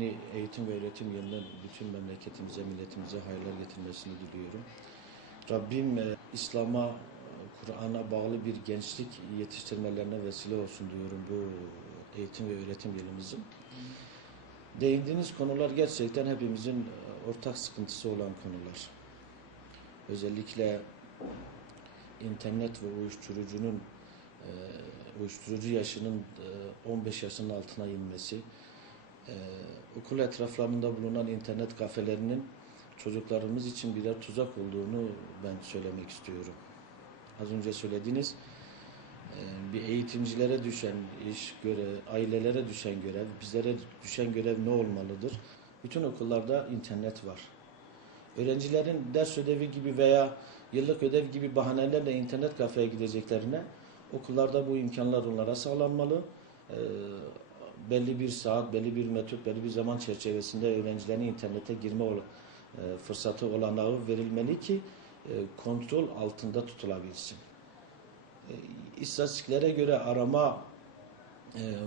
yeni eğitim ve öğretim yılının bütün memleketimize, milletimize hayırlar getirmesini diliyorum. Rabbim İslam'a, Kur'an'a bağlı bir gençlik yetiştirmelerine vesile olsun diyorum bu eğitim ve öğretim yılımızın. Değindiğiniz konular gerçekten hepimizin ortak sıkıntısı olan konular. Özellikle internet ve uyuşturucu yaşının 15 yaşının altına inmesi, okul etraflarında bulunan internet kafelerinin çocuklarımız için birer tuzak olduğunu ben söylemek istiyorum. Az önce söylediğiniz bir eğitimcilere düşen iş, ailelere düşen görev, bizlere düşen görev ne olmalıdır? Bütün okullarda internet var. Öğrencilerin ders ödevi gibi veya yıllık ödev gibi bahanelerle internet kafeye gideceklerine okullarda bu imkanlar onlara sağlanmalı. Belli bir saat, belli bir metot, belli bir zaman çerçevesinde öğrencilerin internete girme fırsatı olanağı verilmeli ki kontrol altında tutulabilsin. İstatistiklere göre arama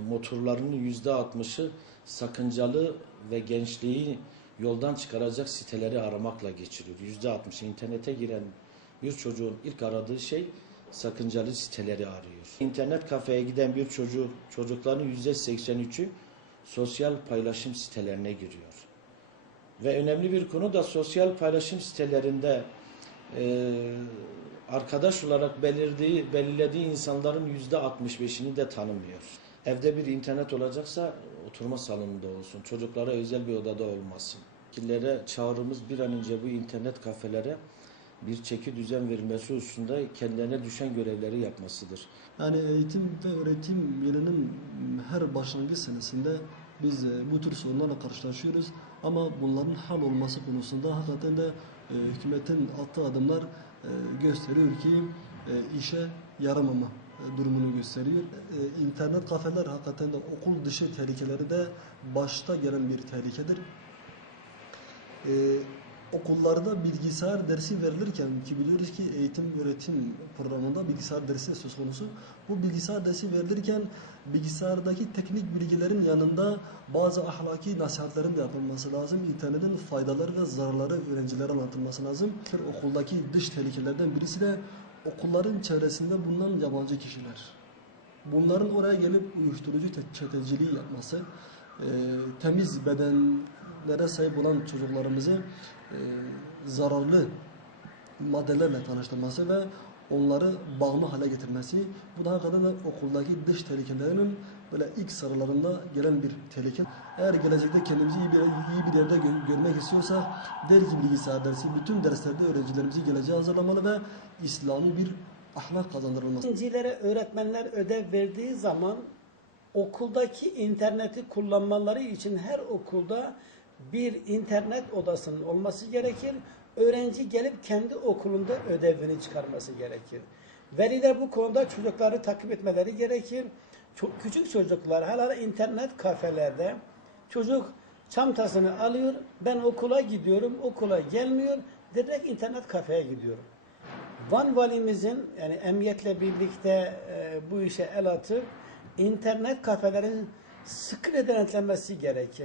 motorlarının %60'ı sakıncalı ve gençliği yoldan çıkaracak siteleri aramakla geçiriyor. %60'ı internete giren bir çocuğun ilk aradığı şey sakıncalı siteleri arıyor. İnternet kafeye giden bir çocukların %83'ü sosyal paylaşım sitelerine giriyor. Ve önemli bir konu da sosyal paylaşım sitelerinde arkadaş olarak belirlediği insanların %65'ini de tanımıyor. Evde bir internet olacaksa oturma salonunda olsun. Çocuklara özel bir odada olmasın. Yetkililere çağrımız bir an önce bu internet kafelere bir çeki düzen verilmesi hususunda kendilerine düşen görevleri yapmasıdır. Yani eğitim ve öğretim yılının her başlangıç senesinde biz bu tür sorunlarla karşılaşıyoruz. Ama bunların hal olması konusunda hakikaten de hükümetin attığı adımlar gösteriyor ki işe yaramama durumunu gösteriyor. İnternet kafeler hakikaten de okul dışı tehlikeleri de başta gelen bir tehlikedir. Okullarda bilgisayar dersi verilirken ki biliyoruz ki eğitim öğretim programında bilgisayar dersi söz konusu. Bu bilgisayar dersi verilirken bilgisayardaki teknik bilgilerin yanında bazı ahlaki nasihatlerin de yapılması lazım. İnternetin faydaları ve zararları öğrencilere anlatılması lazım. Okuldaki dış tehlikelerden birisi de okulların çevresinde bulunan yabancı kişiler. Bunların oraya gelip uyuşturucu çeteciliği yapması, temiz bedenlere sahip olan çocuklarımızı zararlı maddelerle tanıştırması ve onları bağımlı hale getirmesi, bu da hakikaten okuldaki dış tehlikelerinin böyle ilk sıralarında gelen bir tehlike. Eğer gelecekte kendimizi iyi bir yerde görmek istiyorsak dergi bilgisayar dersi bütün derslerde öğrencilerimizi geleceğe hazırlamalı ve İslami bir ahlak kazandırılması. Öğrencilere öğretmenler ödev verdiği zaman okuldaki interneti kullanmaları için her okulda bir internet odasının olması gerekir. Öğrenci gelip kendi okulunda ödevini çıkarması gerekir. Veliler bu konuda çocukları takip etmeleri gerekir. Çok küçük çocuklar hala internet kafelerde çocuk çantasını alıyor, ben okula gidiyorum, okula gelmiyor, direkt internet kafeye gidiyorum. Van valimizin yani emniyetle birlikte bu işe el atıp internet kafelerin sıkı denetlenmesi gerekir.